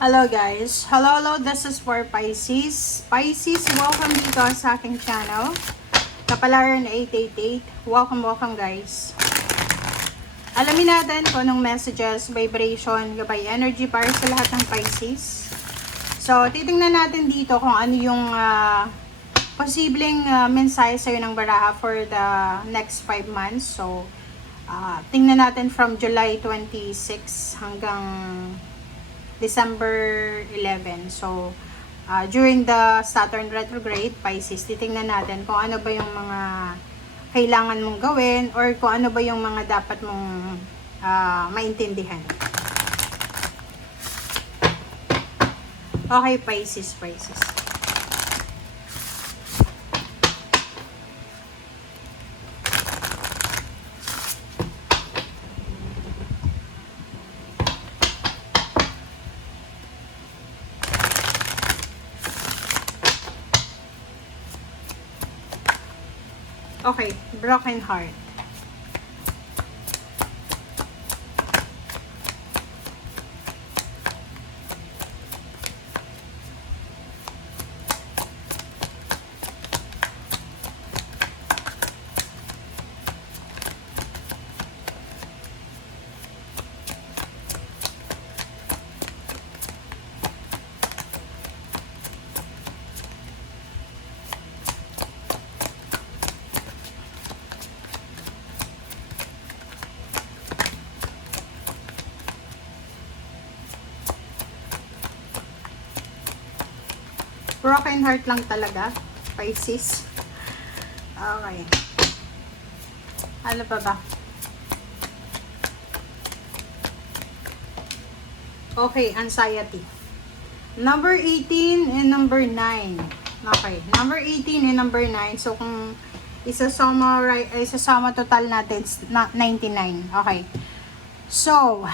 Hello guys. Hello, this is for Pisces. Pisces, welcome dito sa aking channel. Kapalaran 888. Welcome guys. Alamin natin kung anong messages, vibration, gabay energy para sa lahat ng Pisces. So, titingnan natin dito kung ano yung posibleng mensahe sa'yo ng baraha for the next 5 months. So, tingnan natin from July 26 hanggang December 11. So, during the Saturn retrograde, Pisces, titingnan natin kung ano ba yung mga kailangan mong gawin or kung ano ba yung mga dapat mong maintindihan. Okay, Pisces. Okay, broken heart. Broken heart lang talaga, Pisces. Okay. Ano pa ba? Okay, anxiety. Number 18 and number 9. Okay, number 18 and number 9. So, kung isasama total natin, 99. Okay. So,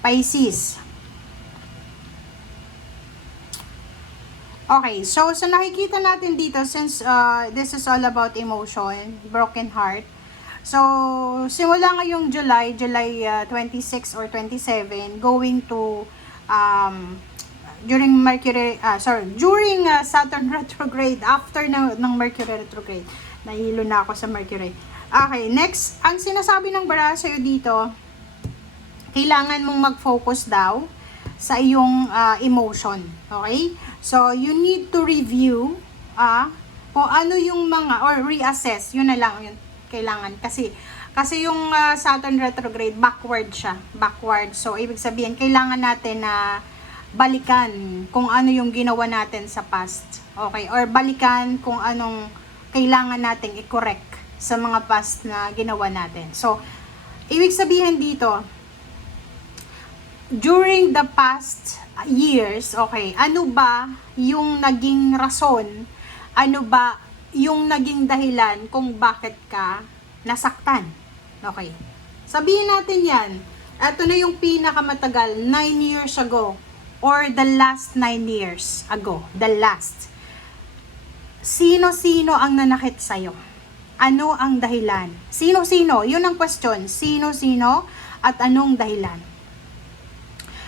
Pisces. Okay, so nakikita natin dito, since this is all about emotion, broken heart. So, simula ngayong July 26 or 27, going to during Saturn retrograde, after ng Mercury retrograde. Nahilo na ako sa Mercury. Okay, next, ang sinasabi ng bara sa'yo dito, kailangan mong mag-focus daw sa iyong emotion. Okay? So, you need to review kung ano yung mga, or reassess. Yun na lang, yun kailangan. Kasi yung Saturn retrograde, backward siya. Backward. So, ibig sabihin, kailangan natin na balikan kung ano yung ginawa natin sa past. Okay? Or balikan kung anong kailangan nating i-correct sa mga past na ginawa natin. So, ibig sabihin dito, during the past years, okay, ano ba yung naging rason? Ano ba yung naging dahilan kung bakit ka nasaktan? Okay. Sabihin natin yan. Ito na yung pinakamatagal, 9 years ago or the last 9 years ago. The last. Sino-sino ang nanakit sa'yo? Ano ang dahilan? Sino-sino? Yun ang question. Sino-sino at anong dahilan?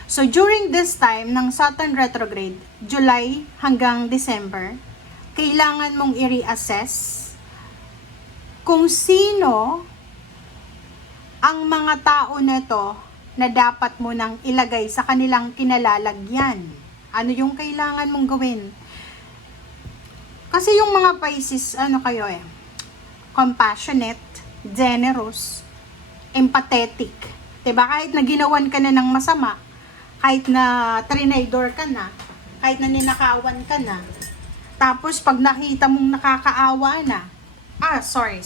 So, during this time ng Saturn retrograde, July hanggang December, kailangan mong i-reassess kung sino ang mga tao neto na dapat mo nang ilagay sa kanilang kinalalagyan. Ano yung kailangan mong gawin? Kasi yung mga Pisces, compassionate, generous, empathetic. Diba? Kahit na ginawan ka na ng masama, kahit na trinidor ka na, kahit na ninakawan ka na, tapos pag nakita mong nakakaawa na, sorry.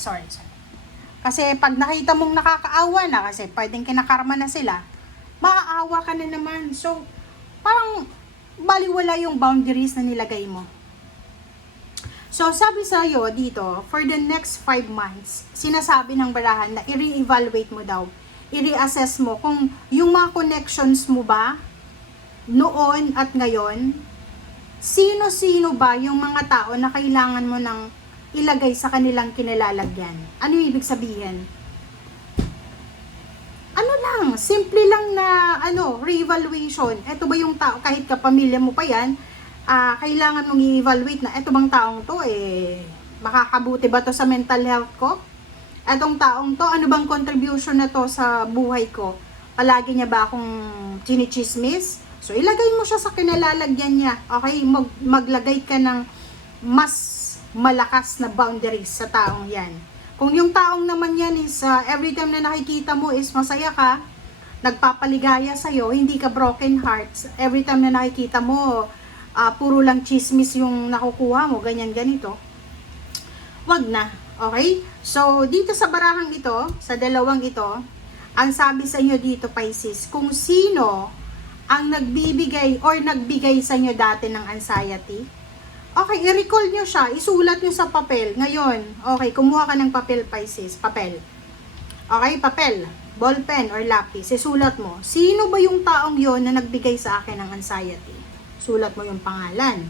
Kasi pag nakita mong nakakaawa na, kasi pwedeng kinakarma na sila, maaawa ka na naman. So, parang baliwala yung boundaries na nilagay mo. So, sabi sa'yo dito, for the next 5 months, sinasabi ng barahan na i-re-evaluate mo daw, i-reassess mo kung yung mga connections mo ba noon at ngayon, sino-sino ba yung mga tao na kailangan mo nang ilagay sa kanilang kinalalagyan? Ano ibig sabihin? Ano lang, simple lang na reevaluation. Ito ba yung tao, kahit kapamilya mo pa yan, kailangan mong i-evaluate na ito bang taong to makakabuti ba to sa mental health ko? Etong taong to, ano bang contribution na to sa buhay ko? Palagi niya ba akong chinichismis? So, ilagay mo siya sa kinalalagyan niya. Okay? Maglagay ka ng mas malakas na boundaries sa taong yan. Kung yung taong naman yan is, every time na nakikita mo is masaya ka, nagpapaligaya sa'yo, hindi ka broken hearts, every time na nakikita mo, puro lang chismis yung nakukuha mo, ganyan ganito, wag na. Okay? So, dito sa barahang ito, sa dalawang ito, ang sabi sa inyo dito, Pisces, kung sino ang nagbibigay or nagbigay sa inyo dati ng anxiety, okay, i-recall nyo siya, isulat nyo sa papel. Ngayon, okay, kumuha ka ng papel, Pisces, papel. Okay, papel, ballpen or lapis, isulat mo. Sino ba yung taong yon na nagbigay sa akin ng anxiety? Sulat mo yung pangalan.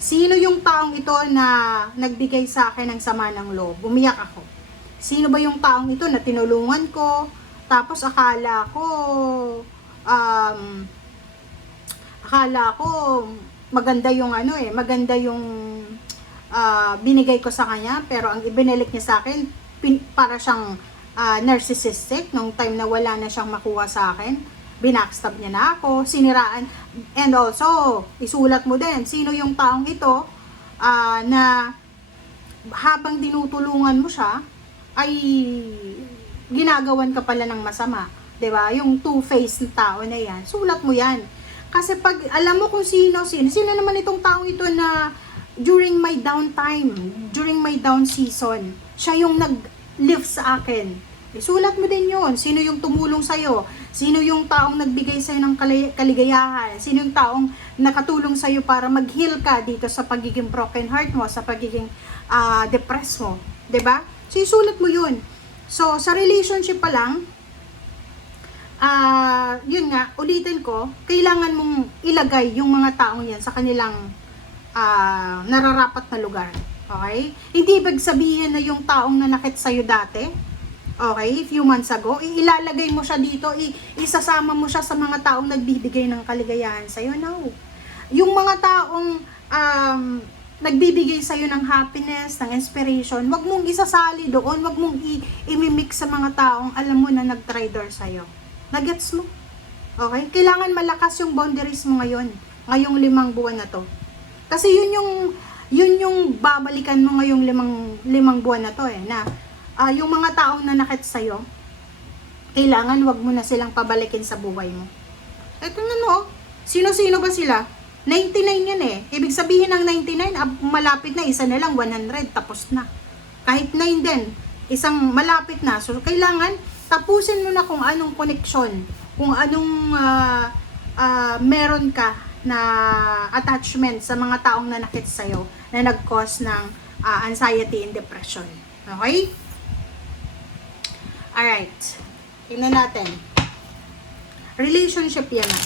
Sino yung taong ito na nagbigay sa akin ng sama ng loob? Umiyak ako. Sino ba yung taong ito na tinulungan ko, tapos akala ko maganda yung maganda yung binigay ko sa kanya, pero ang ibinalik niya sa akin para siyang narcissistic nung time na wala na siyang makuha sa akin. Binackstab niya na ako, siniraan. And also, isulat mo din, sino yung taong ito na habang tinutulungan mo siya, ay ginagawan ka pala ng masama. 'Di ba? Yung two-faced na tao na yan, sulat mo yan. Kasi pag alam mo kung sino naman itong taong ito na during my downtime, during my down season, siya yung nag-lift sa akin. Isulat mo din yun. Sino yung tumulong sa'yo? Sino yung taong nagbigay sa'yo ng kaligayahan? Sino yung taong nakatulong sa'yo para mag-heal ka dito sa pagiging broken heart mo, sa pagiging depressed mo? 'Di ba? So, isulat mo yun. So, sa relationship pa lang, yun nga, ulitin ko, kailangan mong ilagay yung mga taong yan sa kanilang nararapat na lugar. Okay? Hindi ibig sabihin na yung taong nanakit sa'yo dati, okay, few months ago, ilalagay mo siya dito, isasama mo siya sa mga taong nagbibigay ng kaligayahan sa'yo. No. Yung mga taong nagbibigay sa'yo ng happiness, ng inspiration, wag mong isasali doon, wag mong imimix sa mga taong alam mo na nag-traitor sa'yo. Nagets mo? Okay? Kailangan malakas yung boundaries mo ngayon, ngayong 5 buwan na to. Kasi yun yung babalikan mo ngayong 5 buwan na to na yung mga taong nanakit sa'yo, kailangan wag mo na silang pabalikin sa buhay mo. Ito na sino-sino ba sila? 99 yan Ibig sabihin ng 99, malapit na, isa na lang, 100, tapos na. Kahit 9 din, isang malapit na. So, kailangan, tapusin mo na kung anong connection, kung anong meron ka na attachment sa mga taong nanakit sa'yo na nag-cause ng anxiety and depression. Okay? Alright. Tingnan natin. Relationship yan na.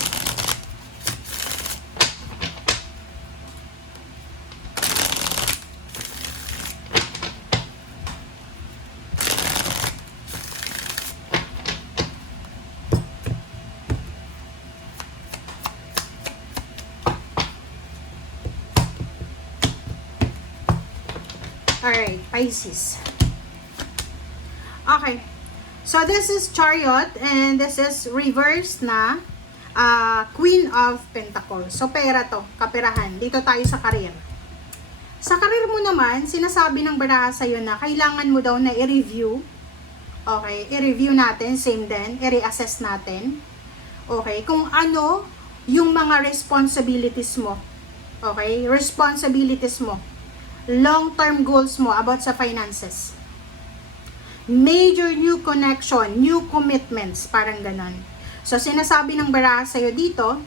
Alright, Pisces. Okay. So, this is Chariot and this is reversed na Queen of Pentacles. So, pera to, kaperahan. Dito tayo sa career. Sa career mo naman, sinasabi ng baraha sa'yo na kailangan mo daw na i-review. Okay, i-review natin, same din, i-reassess natin. Okay, kung ano yung mga responsibilities mo. Okay, responsibilities mo. Long-term goals mo about sa finances. Major new connection, new commitments, parang ganon. So, sinasabi ng baraha sa'yo dito,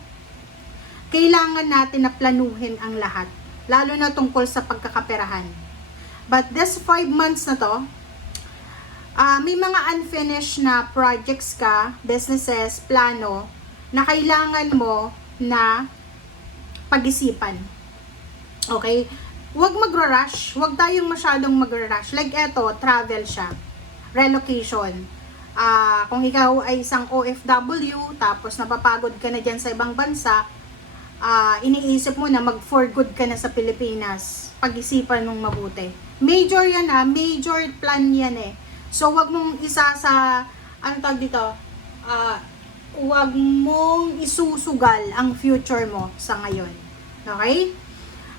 kailangan natin na planuhin ang lahat, lalo na tungkol sa pagkakaperahan. But this 5 months na to, may mga unfinished na projects ka, businesses, plano, na kailangan mo na pag-isipan. Okay? Huwag magra-rush. Huwag tayong masyadong magra-rush. Like eto, travel siya. Relocation. Kung ikaw ay isang OFW, tapos napapagod ka na dyan sa ibang bansa, iniisip mo na mag-for good ka na sa Pilipinas. Pag-isipan mong mabuti. Major yan major plan yan eh. So, wag mong isa sa, ano tawag dito, wag mong isusugal ang future mo sa ngayon. Okay?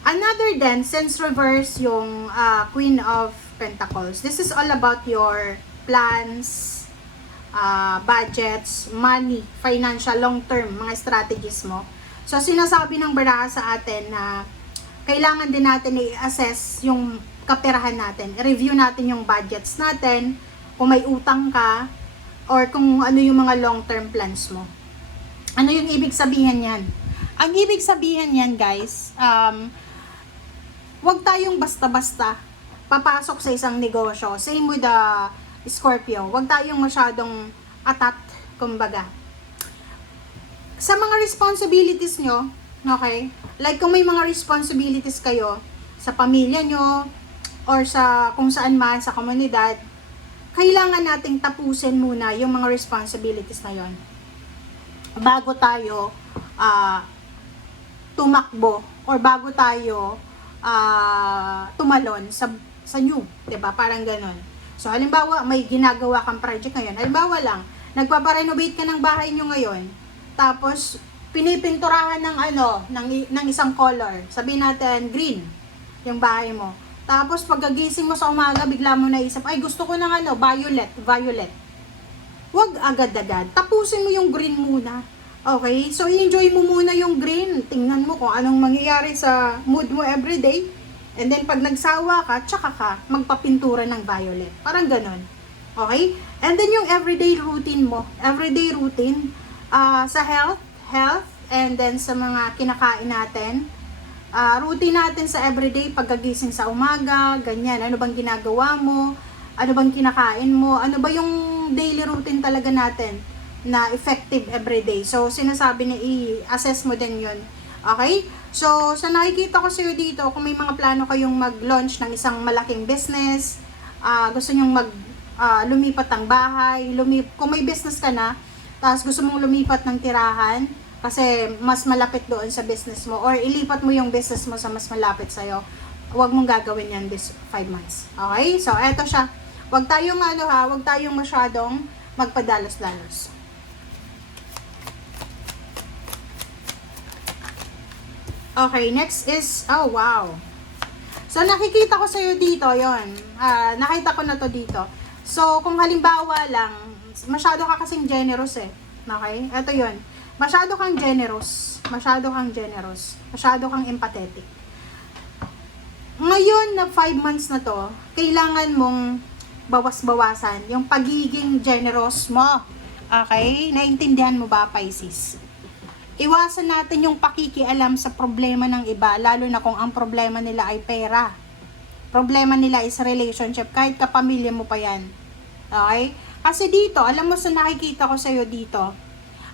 Another then, since reverse yung Queen of Pentacles, this is all about your plans, budgets, money, financial, long-term, mga strategies mo. So, sinasabi ng baraha sa atin na kailangan din natin i-assess yung kaperahan natin. I-review natin yung budgets natin, kung may utang ka, or kung ano yung mga long-term plans mo. Ano yung ibig sabihin yan? Ang ibig sabihin yan, guys, wag tayong basta-basta papasok sa isang negosyo. Same with the Scorpio. Wag tayong masyadong atat, kumbaga. Sa mga responsibilities nyo, okay? Like kung may mga responsibilities kayo sa pamilya nyo or sa kung saan man sa komunidad, kailangan nating tapusin muna yung mga responsibilities na yon bago tayo tumakbo or bago tayo tumalon sa new, 'di ba? Parang ganoon. So halimbawa, may ginagawa kang project ngayon. Halimbawa lang, nagpapa-renovate ka ng bahay nyo ngayon. Tapos pinipinturahan ng isang color. Sabihin natin green yung bahay mo. Tapos pagkagising mo sa umaga, bigla mo naisip, ay gusto ko ng violet. Huwag agad-agad. Tapusin mo yung green muna. Okay? So, enjoy mo muna yung green. Tingnan mo kung anong mangyayari sa mood mo everyday. And then, pag nagsawa ka, tsaka ka magpapintura ng violet. Parang ganon. Okay? And then, yung everyday routine mo. Everyday routine sa health, and then sa mga kinakain natin. Routine natin sa everyday, pagkagising sa umaga, ganyan. Ano bang ginagawa mo? Ano bang kinakain mo? Ano ba yung daily routine talaga natin na effective everyday? So, sinasabi na i-assess mo din yun. Okay? So, sa nakikita ko sa'yo dito, kung may mga plano kayong mag-launch ng isang malaking business, gusto nyong lumipat ng bahay, kung may business ka na, tapos gusto mong lumipat ng tirahan, kasi mas malapit doon sa business mo, or ilipat mo yung business mo sa mas malapit sa'yo, huwag mong gagawin yan this 5 months. Okay? So, eto siya. Huwag tayong huwag tayong masyadong magpadalos-dalos. Okay, next is, oh wow. So, nakikita ko sa'yo dito, yon. Nakita ko na to dito. So, kung halimbawa lang, masyado ka kasing generous eh. Okay? Eto yon. Masyado kang generous. Masyado kang empathetic. Ngayon na 5 months na to, kailangan mong bawas-bawasan yung pagiging generous mo. Okay? Naintindihan mo ba, Pisces? Iwasan natin yung pakikialam sa problema ng iba, lalo na kung ang problema nila ay pera. Problema nila is relationship, kahit kapamilya mo pa yan. Okay? Kasi dito, alam mo sa nakikita ko sa'yo dito,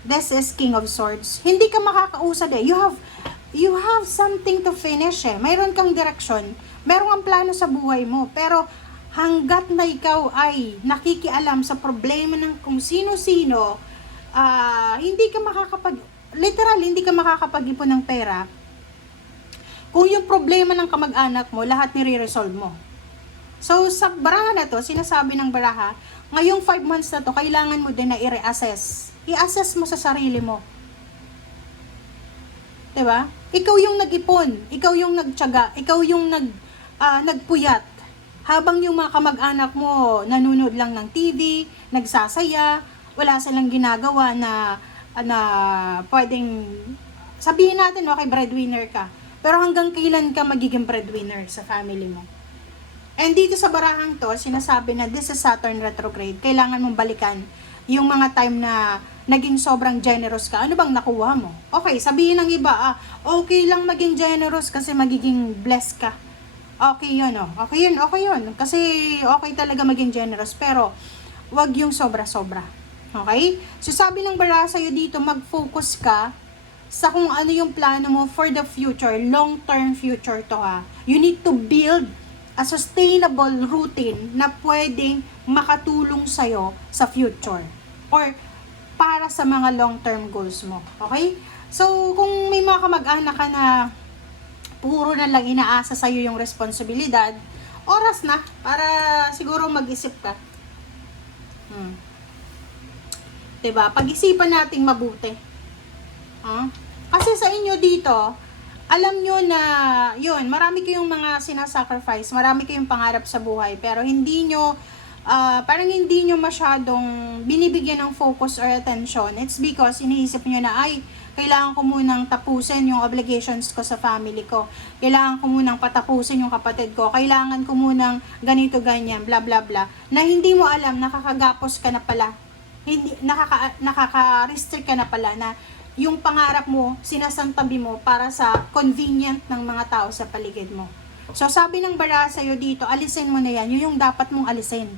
this is King of Swords. Hindi ka makakausad eh. You have something to finish eh. Mayroon kang direksyon. Mayroon kang plano sa buhay mo. Pero hanggat na ikaw ay nakikialam sa problema ng kung sino-sino, hindi ka hindi ka makakapag-ipon ng pera. Kung yung problema ng kamag-anak mo, lahat nire-resolve mo. So, sa baraha na to, sinasabi ng baraha, ngayong 5 months na to, kailangan mo din na i-reassess. I-assess mo sa sarili mo. Diba? Ikaw yung nag-ipon, ikaw yung nagtiyaga, ikaw yung nagpuyat. Habang yung mga kamag-anak mo nanonood lang ng TV, nagsasaya, wala silang ginagawa na pwedeng sabihin natin, okay, breadwinner ka. Pero hanggang kailan ka magiging breadwinner sa family mo? And dito sa barahang to, sinasabi na this is Saturn retrograde. Kailangan mong balikan yung mga time na naging sobrang generous ka. Ano bang nakuha mo? Okay, sabihin ng iba, okay lang maging generous kasi magiging blessed ka. Okay yun, Okay yun. Kasi okay talaga maging generous. Pero, wag yung sobra-sobra. Okay? So, sabi ng baraha sa'yo dito, mag-focus ka sa kung ano yung plano mo for the future. Long-term future to ha. You need to build a sustainable routine na pwedeng makatulong sa'yo sa future or para sa mga long-term goals mo. Okay? So, kung may mga kamag-anak ka na puro na lang inaasa sa'yo yung responsibilidad, oras na para siguro mag-isip ka. Diba? Pag-isipan nating mabuti. Kasi sa inyo dito, alam nyo na, yun, marami kayong mga sinasacrifice, marami kayong pangarap sa buhay, pero hindi nyo, parang hindi nyo masyadong binibigyan ng focus or attention. It's because iniisip nyo na, ay, kailangan ko munang tapusin yung obligations ko sa family ko. Kailangan ko munang patapusin yung kapatid ko. Kailangan ko munang ganito, ganyan, bla bla bla. Na hindi mo alam, nakakagapos ka na pala. Hindi, nakaka-restrict ka na pala na yung pangarap mo, sinasantabi mo para sa convenient ng mga tao sa paligid mo. So, sabi ng bara sa'yo dito, alisin mo na yan. Yun yung dapat mong alisin.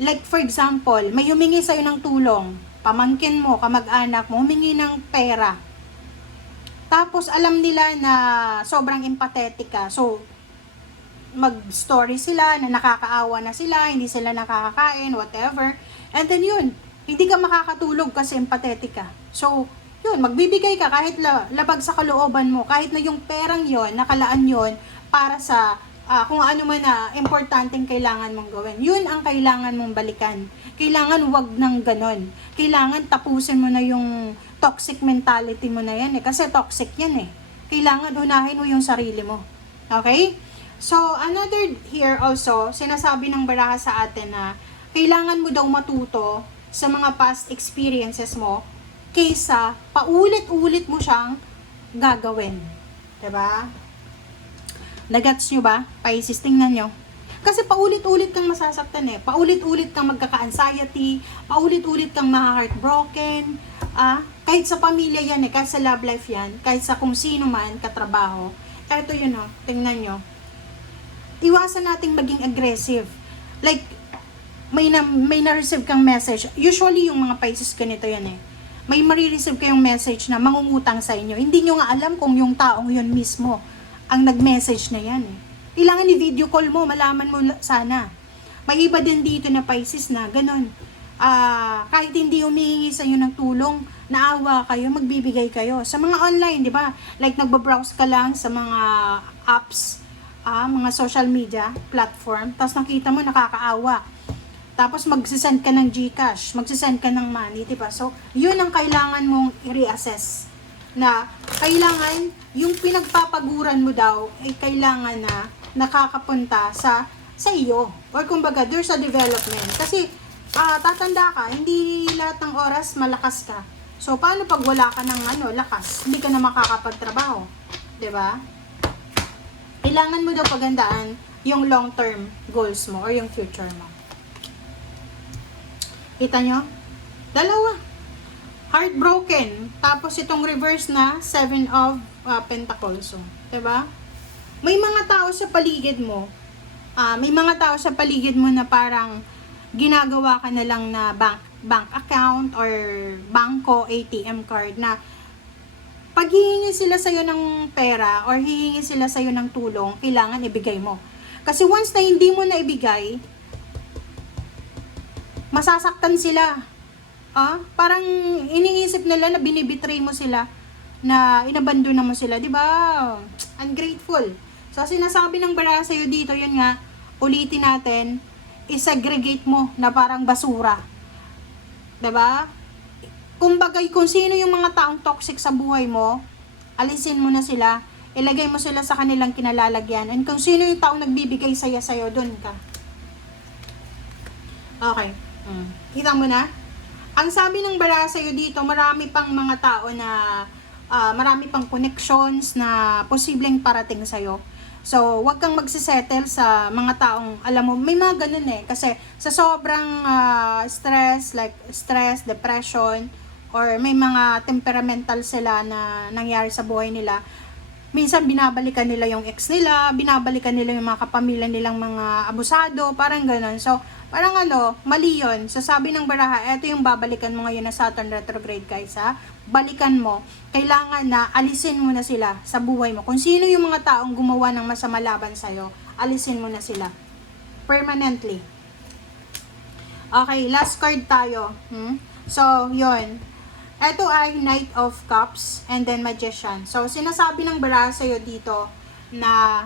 Like, for example, may humingi sa'yo ng tulong. Pamangkin mo, kamag-anak mo, humingi ng pera. Tapos, alam nila na sobrang empathetic ka. So, mag-story sila na nakakaawa na sila, hindi sila nakakakain, whatever. And then yun, hindi ka makakatulog kasi empathetic ka. So, yun, magbibigay ka kahit labag sa kalooban mo, kahit na yung perang yon, nakalaan yon para sa kung ano man na importanteng kailangan mong gawin. Yun ang kailangan mong balikan. Kailangan wag ng ganon. Kailangan tapusin mo na yung toxic mentality mo na yan eh. Kasi toxic yan eh. Kailangan unahin mo yung sarili mo. Okay? So, another here also, sinasabi ng baraha sa atin na kailangan mo daw matuto sa mga past experiences mo kaysa paulit-ulit mo siyang gagawin. Diba? Nagets nyo ba? Pisces, tingnan nyo. Kasi paulit-ulit kang masasaktan eh. Paulit-ulit kang magkaka-anxiety, paulit-ulit kang ma-heartbroken. Kahit sa pamilya yan eh, kahit sa love life yan, kahit sa kung sino man, katrabaho. Eto yun oh, tingnan nyo. Iwasan nating maging aggressive. Like, may na-receive kang message. Usually yung mga Pisces ganito yan eh. May marireceive kayong message na mangungutang sa inyo. Hindi nyo nga alam kung yung taong yun mismo ang nag-message na yan eh. Kailangan i-video call mo, malaman mo sana. May iba din dito na Pisces na ganun. Kahit hindi humihingi sa iyo ng tulong, naawa kayo, magbibigay kayo. Sa mga online, di ba? Like nagbabrowse ka lang sa mga apps, mga social media platform, tapos nakita mo nakakaawa. Tapos magsisend ka ng GCash, magsisend ka ng money, di ba? So, yun ang kailangan mong i-reassess. Na kailangan yung pinagpapaguran mo daw ay kailangan na nakakapunta sa iyo. Or kumbaga, there's a development. Kasi tatanda ka, hindi lahat ng oras malakas ka. So, paano pag wala ka ng lakas? Hindi ka na makakapagtrabaho. 'Di ba? Kailangan mo daw pagandaan yung long-term goals mo or yung future mo. Kita nyo? Dalawa. Heartbroken. Tapos itong reverse na 7 of Pentacles. So, 'di ba? May mga tao sa paligid mo. May mga tao sa paligid mo na parang ginagawa ka na lang na bank account or bangko, ATM card na pag hihingi sila sa'yo ng pera or hihingi sila sa'yo ng tulong, kailangan ibigay mo. Kasi once na hindi mo na ibigay, masasaktan sila. Parang iniisip nila na binibitray mo sila, na inabandona mo sila, di ba? Ungrateful. So, sinasabi ng bara sa'yo dito, yun nga, ulitin natin, isegregate mo na parang basura. Di ba? Kumbaga, kung sino yung mga taong toxic sa buhay mo, alisin mo na sila, ilagay mo sila sa kanilang kinalalagyan, and kung sino yung taong nagbibigay saya sa'yo, dun ka. Okay. Kita mo na? Ang sabi ng bara sa'yo dito, marami pang mga tao na, marami pang connections na posibleng parating sa'yo. So, wag kang magsisettle sa mga taong, alam mo, may mga ganun eh. Kasi sa sobrang stress, depression, or may mga temperamental sila na nangyari sa buhay nila, minsan binabalikan nila yung ex nila, binabalikan nila yung mga kapamilya nilang mga abusado, parang ganun. So, parang mali yun. So, sabi ng baraha, eto yung babalikan mo ngayon na Saturn retrograde, guys, ha? Balikan mo. Kailangan na alisin mo na sila sa buhay mo. Kung sino yung mga taong gumawa ng masama laban sa'yo, alisin mo na sila. Permanently. Okay, last card tayo. So, yun. Ito ay Knight of Cups and then Magician. So, sinasabi ng baraha sa'yo dito na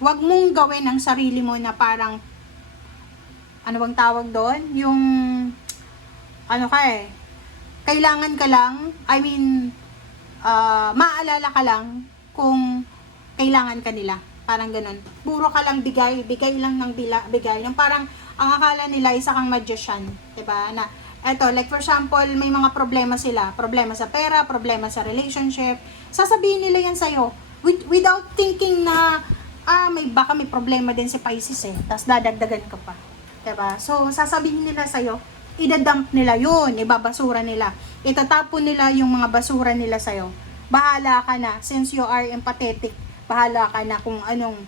wag mong gawin ang sarili mo na parang ano bang tawag doon? Yung ano ka kailangan ka lang, maaalala ka lang kung kailangan ka nila. Parang ganun. Puro ka lang bigay lang ng bigay. Yung parang, ang akala nila, isa kang magician. Diba? Na, eto, like for example, may mga problema sila. Problema sa pera, problema sa relationship. Sasabihin nila yan sa'yo. Without thinking na, baka may problema din si Pisces Tapos dadagdagan ka pa. Diba? So, sasabihin nila sa'yo, idadump nila yun, ibabasura nila. Itatapon nila yung mga basura nila sa'yo. Bahala ka na, since you are empathetic, bahala ka na kung anong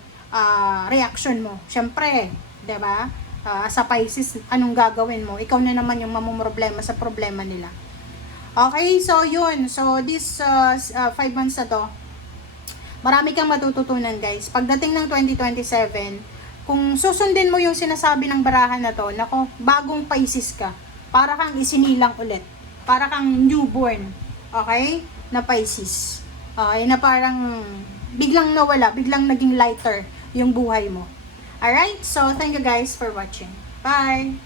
reaction mo. Siyempre, diba? Sa Pisces, anong gagawin mo? Ikaw na naman yung mamumroblema sa problema nila. Okay, so yun. So, this 5 months na to, marami kang matututunan guys. Pagdating ng 2027, kung susundin mo yung sinasabi ng barahan na to, nako, bagong Pisces ka. Para kang isinilang ulit. Para kang newborn. Okay? Na Pisces. Okay, na parang biglang nawala, biglang naging lighter yung buhay mo. Alright? So, thank you guys for watching. Bye!